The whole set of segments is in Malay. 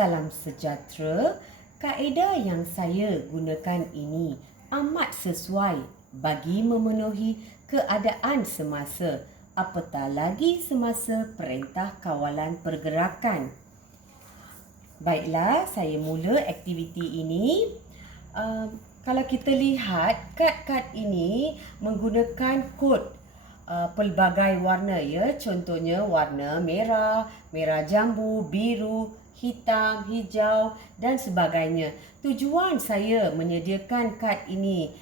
Salam sejahtera. Kaedah yang saya gunakan ini amat sesuai bagi memenuhi keadaan semasa, apatah lagi semasa Perintah Kawalan Pergerakan. Baiklah, saya mula aktiviti ini. Kalau kita lihat, kad-kad ini menggunakan kod pelbagai warna, ya. Contohnya warna merah, merah jambu, biru, hitam, hijau dan sebagainya. Tujuan saya menyediakan kad ini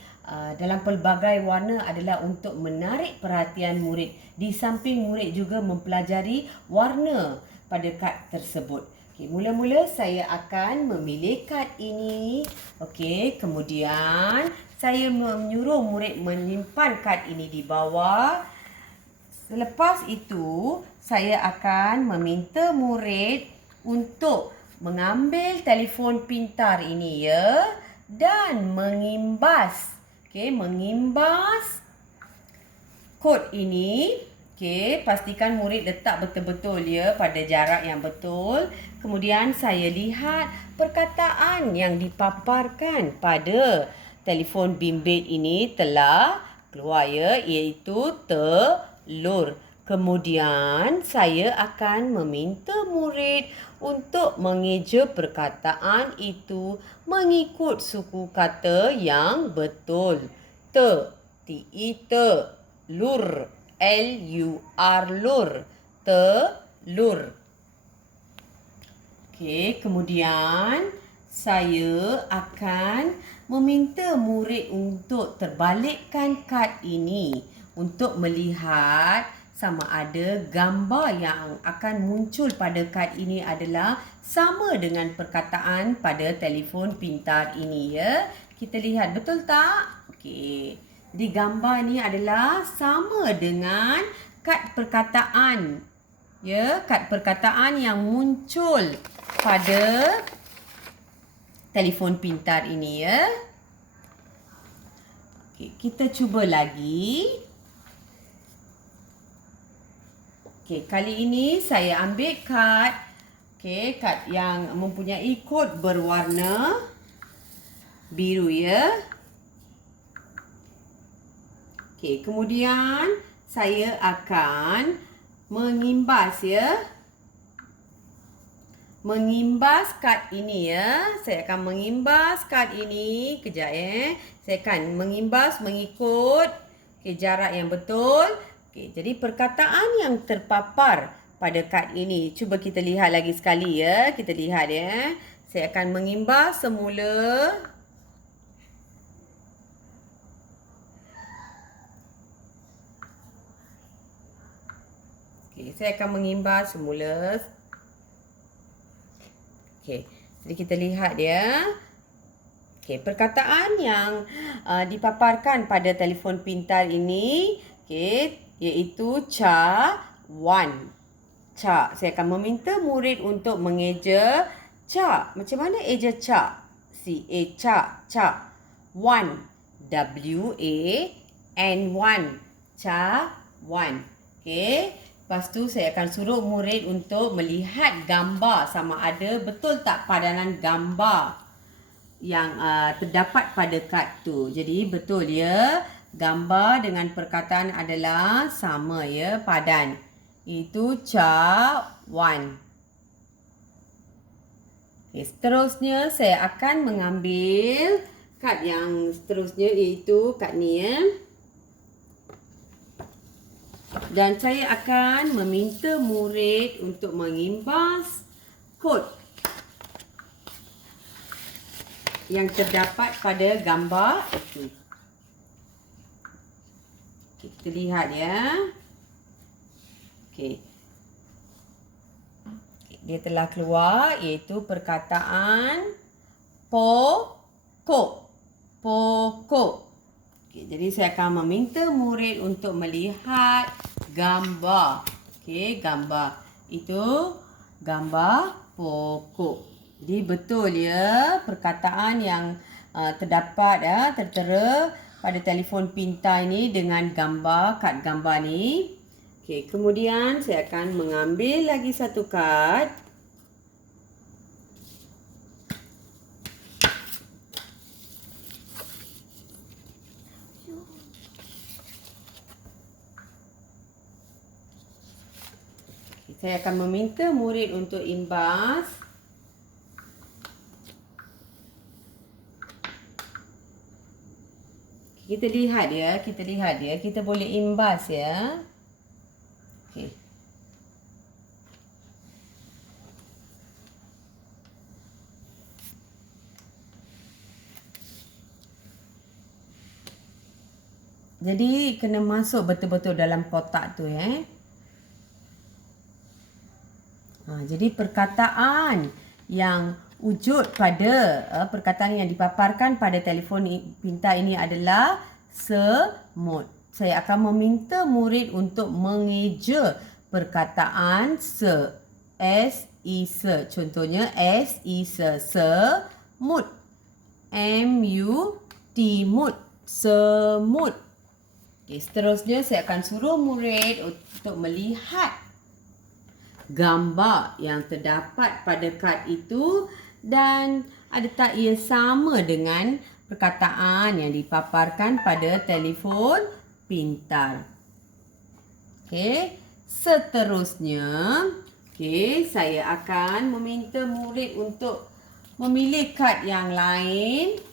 dalam pelbagai warna adalah untuk menarik perhatian murid. Di samping murid juga mempelajari warna pada kad tersebut. Okey, mula-mula saya akan memilih kad ini. Okey, kemudian saya menyuruh murid menyimpan kad ini di bawah. Selepas itu, saya akan meminta murid untuk mengambil telefon pintar ini, ya, dan mengimbas, mengimbas kod ini. Pastikan murid letak betul-betul, ya, pada jarak yang betul. Kemudian saya lihat perkataan yang dipaparkan pada telefon bimbit ini telah keluar, ya, iaitu telur. Kemudian saya akan meminta murid untuk mengeja perkataan itu mengikut suku kata yang betul. Telur, L-U-R, lur, telur. Okey, kemudian saya akan meminta murid untuk terbalikkan kad ini untuk melihat sama ada gambar yang akan muncul pada kad ini adalah sama dengan perkataan pada telefon pintar ini, ya. Kita lihat, betul tak? Okey. Jadi gambar ni adalah sama dengan kad perkataan, ya, kad perkataan yang muncul pada telefon pintar ini, ya. Okey, kita cuba lagi. Okey, kali ini saya ambil kad, kad yang mempunyai kod berwarna biru, ya. Okey, kemudian saya akan mengimbas, ya. Mengimbas kad ini, ya. Saya akan mengimbas kad ini. Kejap, Saya akan mengimbas mengikut jarak yang betul. Okey, jadi perkataan yang terpapar pada kad ini, cuba kita lihat lagi sekali, ya. Kita lihat, ya. Saya akan mengimbas semula. Okey, saya akan mengimbas semula. Okey, jadi kita lihat, ya. Okey, perkataan yang dipaparkan pada telefon pintar ini, iaitu cawan. Ca. Saya akan meminta murid untuk mengeja ca. Macam mana eja ca? C-A, ca. Ca. Wan. W-A-N-1. Cawan. Okey. Lepas tu saya akan suruh murid untuk melihat gambar sama ada betul tak padanan gambar yang terdapat pada kad tu. Jadi betul, ya. Gambar dengan perkataan adalah sama, ya, padan. Itu cawan. Okay, seterusnya saya akan mengambil kad yang seterusnya, iaitu kad ni, ya. Dan saya akan meminta murid untuk mengimbas kod yang terdapat pada gambar itu. Kita lihat, ya. Okey. Dia telah keluar, iaitu perkataan pokok. Pokok. Okey, jadi saya akan meminta murid untuk melihat gambar. Okey, gambar. Itu gambar pokok. Jadi betul, ya, perkataan yang terdapat, tertera pada telefon pintar ini dengan gambar, kad gambar ni. Okey, kemudian saya akan mengambil lagi satu kad. Saya akan meminta murid untuk imbas. Kita lihat ya, kita boleh imbas ya. Okey. Jadi kena masuk betul-betul dalam kotak tu ya. Jadi perkataan yang wujud pada perkataan yang dipaparkan pada telefon pintar ini adalah semut. Saya akan meminta murid untuk mengeja perkataan se. S-I-se. Contohnya S-I-se. Semut. M-U-T. Mut. Semut. Okay, seterusnya saya akan suruh murid untuk melihat gambar yang terdapat pada kad itu dan adakah ia sama dengan perkataan yang dipaparkan pada telefon pintar. Okey, seterusnya saya akan meminta murid untuk memilih kad yang lain.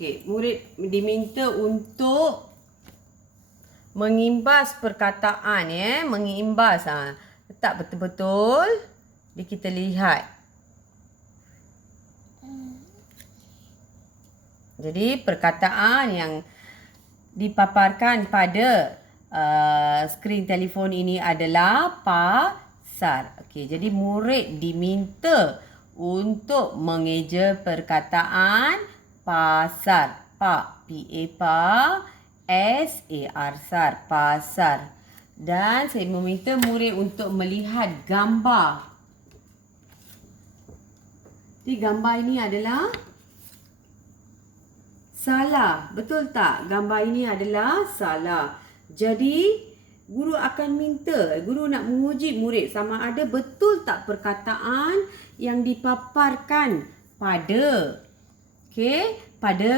Murid diminta untuk mengimbas perkataan ya, mengimbas. Letak betul-betul. Jadi kita lihat. Jadi perkataan yang dipaparkan pada skrin telefon ini adalah pasar. Okey, jadi murid diminta untuk mengeja perkataan pasar. P-A-Pa, S-A-R, sar, pasar. Dan saya meminta murid untuk melihat gambar. Jadi gambar ini adalah salah. Betul tak? Gambar ini adalah salah. Jadi guru akan minta, guru nak menguji murid sama ada betul tak perkataan yang dipaparkan pada pada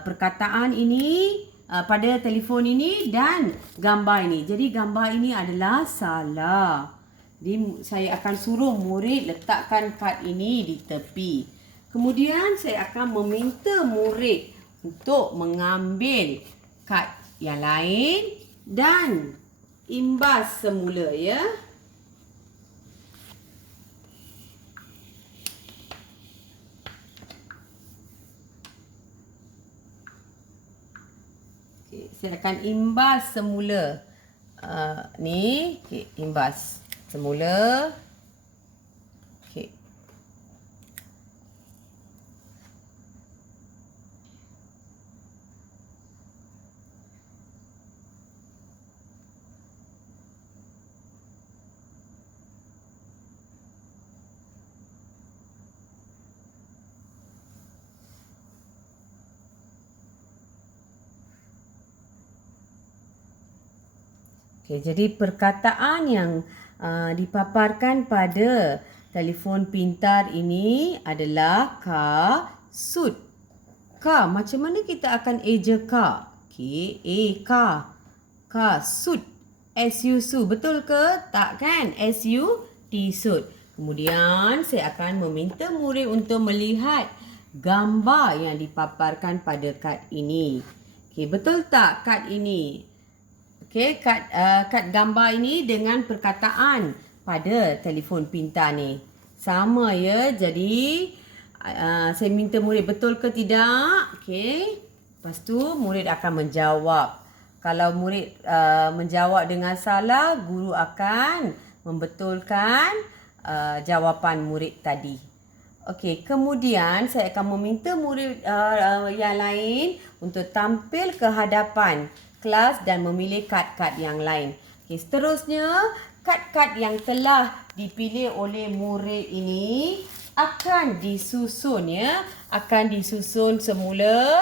perkataan ini, pada telefon ini dan gambar ini. Jadi gambar ini adalah salah. Jadi saya akan suruh murid letakkan kad ini di tepi. Kemudian saya akan meminta murid untuk mengambil kad yang lain dan imbas semula ya. Saya akan imbas semula. Ni, imbas semula. Okey. Jadi perkataan yang dipaparkan pada telefon pintar ini adalah kasut. Ka, macam mana kita akan eja ka? K-A, kasut. S-U-Su, betul ke? Tak kan? S-U-T, sut. Kemudian saya akan meminta murid untuk melihat gambar yang dipaparkan pada kad ini. Betul tak kad ini? Kad gambar ini dengan perkataan pada telefon pintar ni. Sama ya. Jadi saya minta murid betul ke tidak. Lepas tu murid akan menjawab. Kalau murid menjawab dengan salah, guru akan membetulkan jawapan murid tadi. Kemudian saya akan meminta murid yang lain untuk tampil ke hadapan kelas dan memilih kad-kad yang lain. Seterusnya, kad-kad yang telah dipilih oleh murid ini akan disusun ya. Akan disusun semula.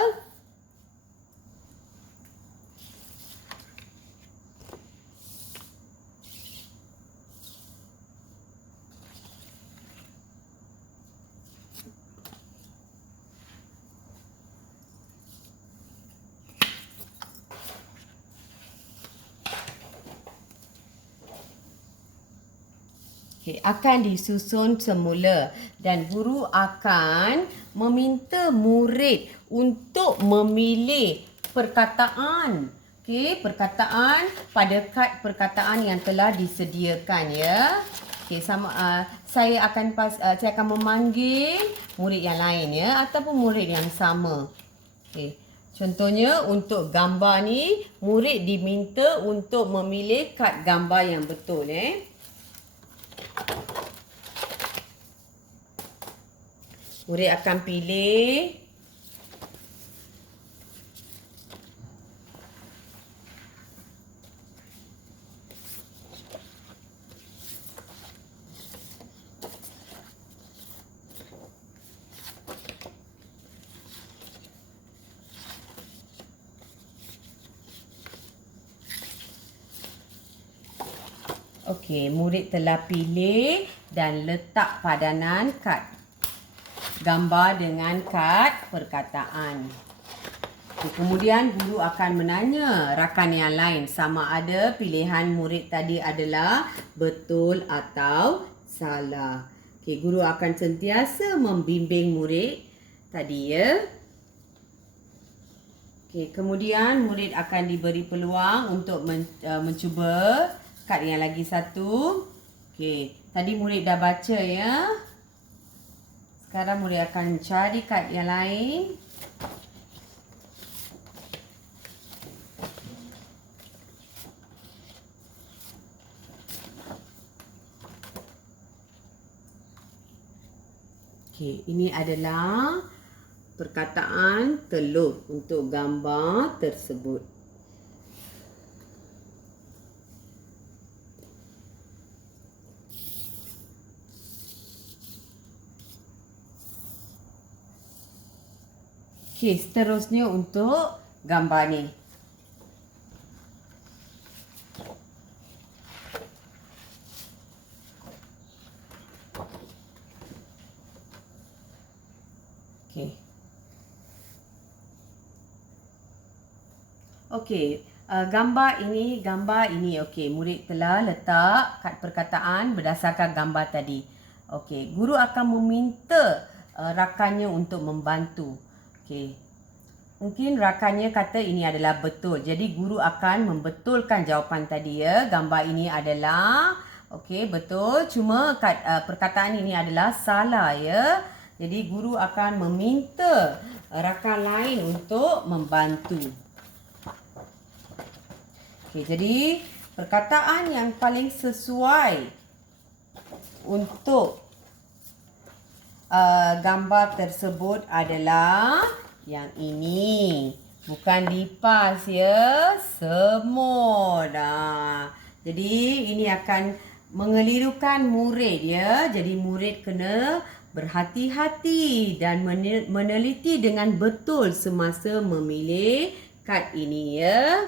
akan disusun semula dan guru akan meminta murid untuk memilih perkataan. Perkataan pada kad perkataan yang telah disediakan ya. Saya akan memanggil murid yang lain ya ataupun murid yang sama. Contohnya untuk gambar ni, murid diminta untuk memilih kad gambar yang betul Murid akan pilih murid telah pilih dan letak padanan kad gambar dengan kad perkataan. Kemudian guru akan menanya rakan yang lain sama ada pilihan murid tadi adalah betul atau salah. Guru akan sentiasa membimbing murid tadi ya. Kemudian murid akan diberi peluang untuk mencuba kad yang lagi satu. Tadi murid dah baca ya. Sekarang murid akan cari kad yang lain. Ini adalah perkataan telur untuk gambar tersebut. Seterusnya untuk gambar ni. Gambar ini. Murid telah letak kad perkataan berdasarkan gambar tadi. Guru akan meminta rakannya untuk membantu. Mungkin rakannya kata ini adalah betul. Jadi guru akan membetulkan jawapan tadi ya. Gambar ini adalah betul. Cuma perkataan ini adalah salah ya. Jadi guru akan meminta rakan lain untuk membantu. Jadi perkataan yang paling sesuai untuk gambar tersebut adalah yang ini. Bukan lipas ya, semut. Jadi ini akan mengelirukan murid ya. Jadi murid kena berhati-hati dan meneliti dengan betul semasa memilih kad ini ya.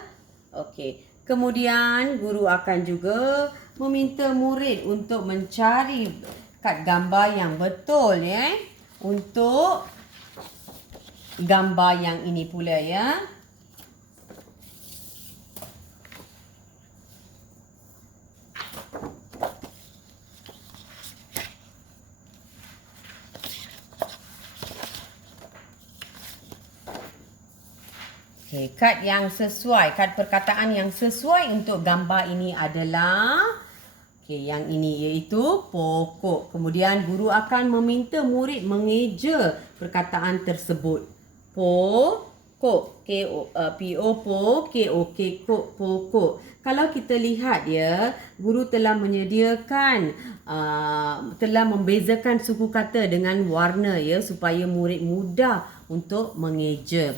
Kemudian guru akan juga meminta murid untuk mencari kad gambar yang betul ya. Untuk gambar yang ini pula ya. Kad yang sesuai, kad perkataan yang sesuai untuk gambar ini adalah yang ini iaitu pokok. Kemudian guru akan meminta murid mengeja perkataan tersebut. Pokok. Pokok. Kalau kita lihat ya, guru telah menyediakan telah membezakan suku kata dengan warna ya supaya murid mudah untuk mengeja.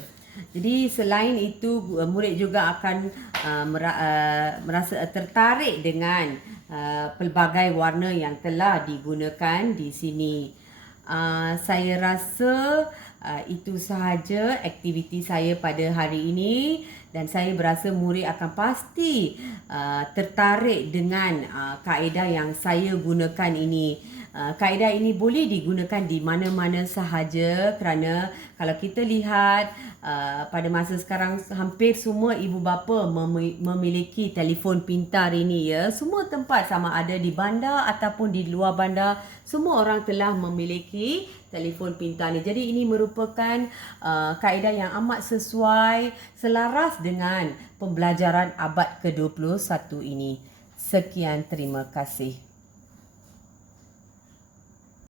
Jadi selain itu murid juga akan merasa tertarik dengan pelbagai warna yang telah digunakan di sini. Saya rasa itu sahaja aktiviti saya pada hari ini dan saya berasa murid akan pasti tertarik dengan kaedah yang saya gunakan ini. Kaedah ini boleh digunakan di mana-mana sahaja kerana kalau kita lihat pada masa sekarang hampir semua ibu bapa memiliki telefon pintar ini ya. Semua tempat sama ada di bandar ataupun di luar bandar, semua orang telah memiliki telefon pintar ni. Jadi ini merupakan kaedah yang amat sesuai, selaras dengan pembelajaran abad ke-21 ini. Sekian, terima kasih.